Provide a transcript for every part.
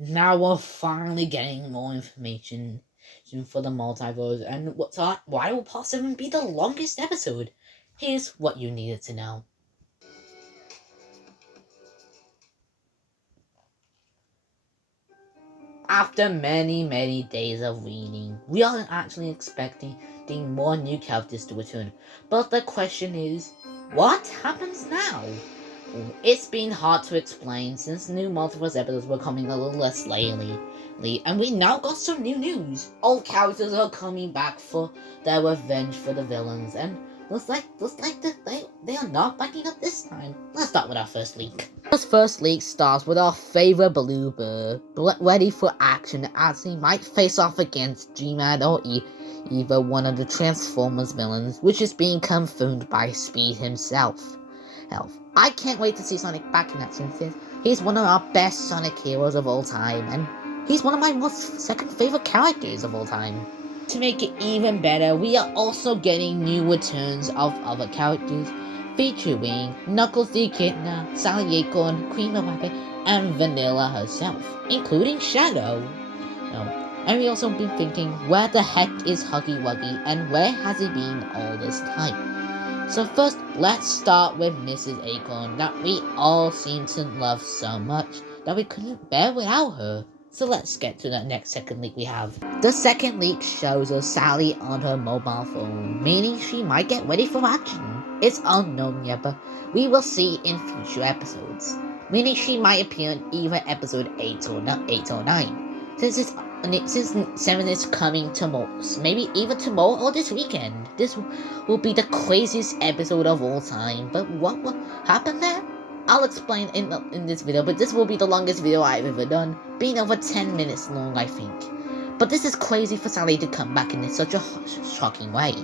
Now we're finally getting more information for the multiverse and why will Part 7 be the longest episode? Here's what you needed to know. After many days of reading, we are actually expecting more new characters to return. But the question is, what happens now? It's been hard to explain since new multiverse episodes were coming a little less lately. And we now got some new news. All characters are coming back for their revenge for the villains, and looks like they are not backing up this time. Let's start with our first leak. This first leak starts with our favorite Bluebird, ready for action as he might face off against G-Man or either one of the Transformers villains, which is being confirmed by Speed himself. I can't wait to see Sonic back in action since he's one of our best Sonic heroes of all time, and he's one of my most second favorite characters of all time. To make it even better, we are also getting new returns of other characters, featuring Knuckles the Echidna, Sally Acorn, Queen of Rabbit, and Vanilla herself, including Shadow. And we also been thinking, where the heck is Huggy Wuggy, and where has he been all this time? So first, let's start with Mrs. Acorn that we all seem to love so much that we couldn't bear without her. So let's get to the next second leak we have. The second leak shows us Sally on her mobile phone, meaning she might get ready for action. It's unknown yet, but we will see in future episodes, meaning she might appear in either episode 8 or 9. Since 7 is coming tomorrow, maybe even tomorrow or this weekend. This will be the craziest episode of all time. But what will happen there? I'll explain in this video, but this will be the longest video I've ever done, being over 10 minutes long, I think. But this is crazy for Sally to come back in such a shocking way.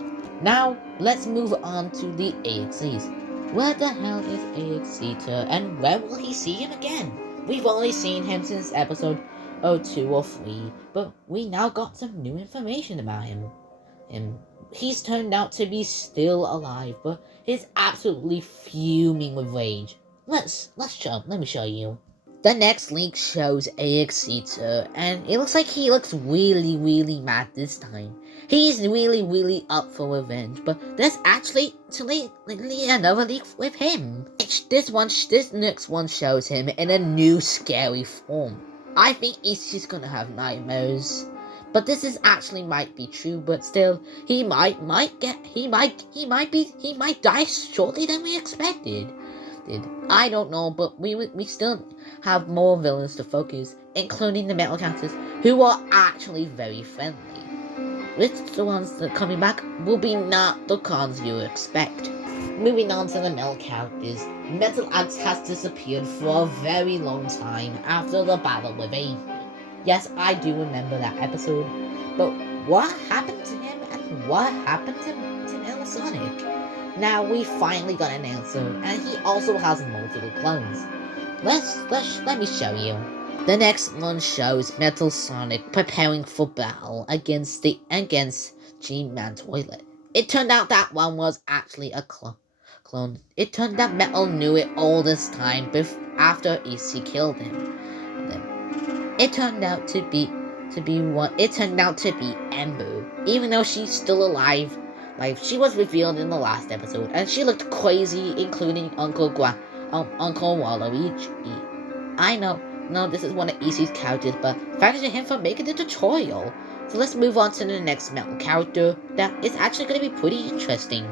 Now, let's move on to the AXEs. Where the hell is AXETA, and where will he see him again? We've only seen him since episode 2 or 3, but we now got some new information about him. He's turned out to be still alive, but he's absolutely fuming with rage. Let me show you. The next link shows AXETA, and it looks like he looks really mad this time. He's really up for revenge, but there's actually another leak with him. This next one shows him in a new scary form. I think he's just gonna have nightmares. But this is actually might be true, but still, he might die shortly than we expected. I don't know, but we still have more villains to focus, including the metal characters, who are actually very friendly. With the ones that are coming back will be not the cons you expect. Moving on to the metal characters, Metal Axe has disappeared for a very long time after the battle with Amy. Yes, I do remember that episode, but what happened to him and what happened to Metal Sonic? Now we finally got an answer, and he also has multiple clones. Let me show you. The next one shows Metal Sonic preparing for battle against G-Man Toilet. It turned out that one was actually a clone. It turned out Metal knew it all this time after EC killed him. It turned out to be Ember, even though she's still alive. She was revealed in the last episode, and she looked crazy, including Uncle Waluigi. I know this is one of EC's characters, but thanks to him for making the tutorial. So let's move on to the next metal character that is actually going to be pretty interesting.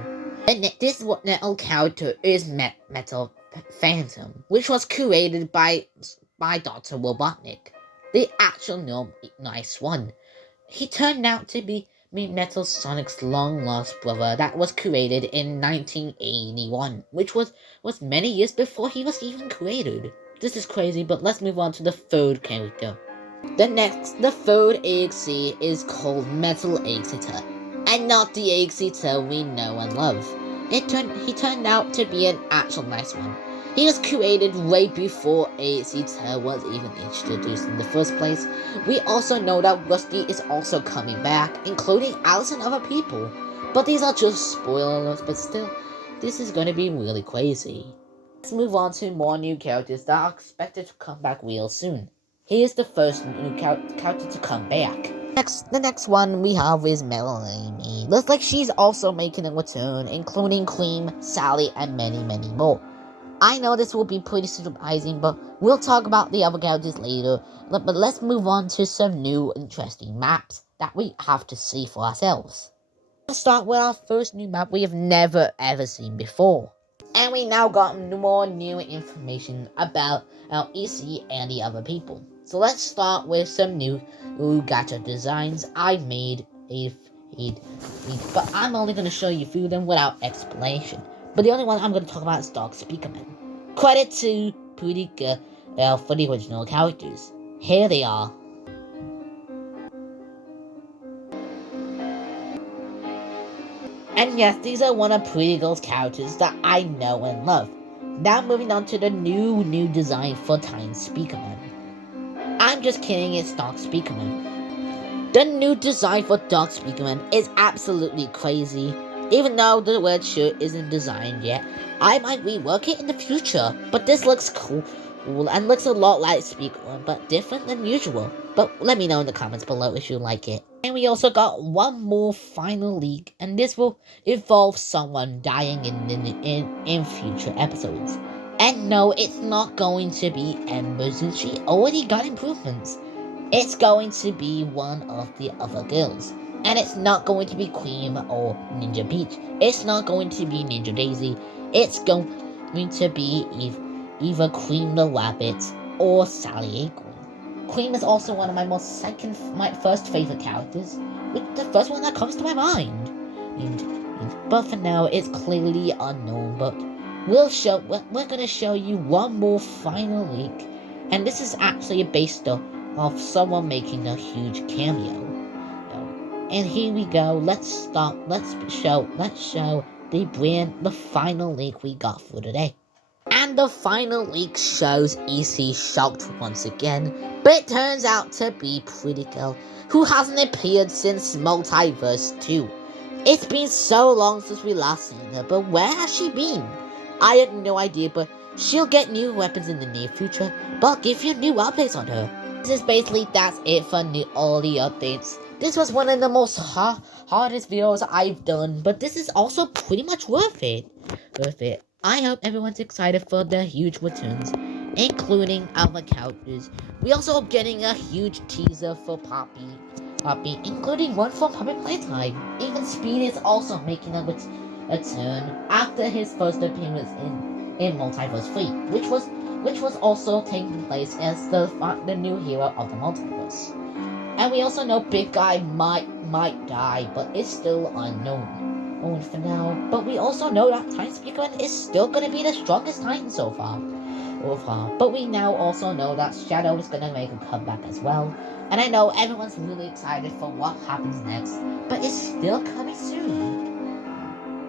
This metal character is Metal Phantom, which was created by Dr. Robotnik, the actual nice one. He turned out to be Metal Sonic's long-lost brother that was created in 1981, which was many years before he was even created. This is crazy, but let's move on to the third character. The third AXE is called Metal AXETA, and not the AXETA we know and love. He turned out to be an actual nice one. He was created right before AXETA was even introduced in the first place. We also know that Rusty is also coming back, including Alice and other people. But these are just spoilers, but still, this is going to be really crazy. Let's move on to more new characters that are expected to come back real soon. here's the first new character to come back. The next one we have is Melanie. Looks like she's also making a return, including Cream, Sally, and many, many more. I know this will be pretty surprising, but we'll talk about the other characters later. But let's move on to some new interesting maps that we have to see for ourselves. Let's start with our first new map we have never ever seen before. And we now got more new information about our EC and the other people. So let's start with some new gacha designs I made, but I'm only going to show you through them without explanation. But the only one I'm going to talk about is Dog Speakerman. Credit to Pretty Good for the original characters. Here they are. And yes, these are one of Pretty Girl's characters that I know and love. Now moving on to the new design for Time Speakerman. I'm just kidding, it's Dog Speakerman. The new design for Dog Speakerman is absolutely crazy. Even though the red shirt isn't designed yet, I might rework it in the future. But this looks cool and looks a lot like Speakerman, but different than usual. But let me know in the comments below if you like it. And we also got one more final leak, and this will involve someone dying in future episodes. And no, it's not going to be Ember, since she already got improvements. It's going to be one of the other girls. And it's not going to be Cream or Ninja Peach. It's not going to be Ninja Daisy. It's going to be either Cream the Rabbit or Sally Acorn. Cream is also one of my first favorite characters, with the first one that comes to my mind. But for now, it's clearly unknown. But we're gonna show you one more final leak, and this is actually based off someone making a huge cameo. And here we go. Let's show the final leak we got for today. And the final leak shows EC shocked once again, but it turns out to be Pretty Girl, who hasn't appeared since Multiverse 2. It's been so long since we last seen her, but where has she been? I have no idea, but she'll get new weapons in the near future, but I'll give you new updates on her. That's it for all the updates. This was one of the most hardest videos I've done, but this is also pretty much worth it. I hope everyone's excited for the huge returns, including other characters. We also are getting a huge teaser for Poppy, including one from Puppet Playtime. Even Speed is also making a return after his first appearance in Multiverse 3, which was also taking place as the new hero of the Multiverse. And we also know Big Guy might die, but it's still unknown for now. But we also know that Time Speakerman is still going to be the strongest Titan so far. But we now also know that Shadow is going to make a comeback as well. And I know everyone's really excited for what happens next, but it's still coming soon.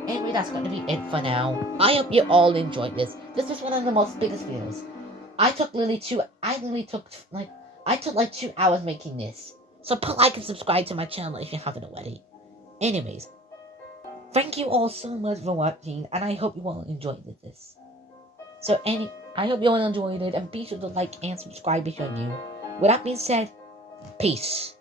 Anyway, that's going to be it for now. I hope you all enjoyed this. This was one of the most biggest videos. I took like 2 hours making this. So put like and subscribe to my channel if you haven't already. Anyways, thank you all so much for watching, and I hope you all enjoyed this. I hope you all enjoyed it, and be sure to like and subscribe if you're new. With that being said, peace.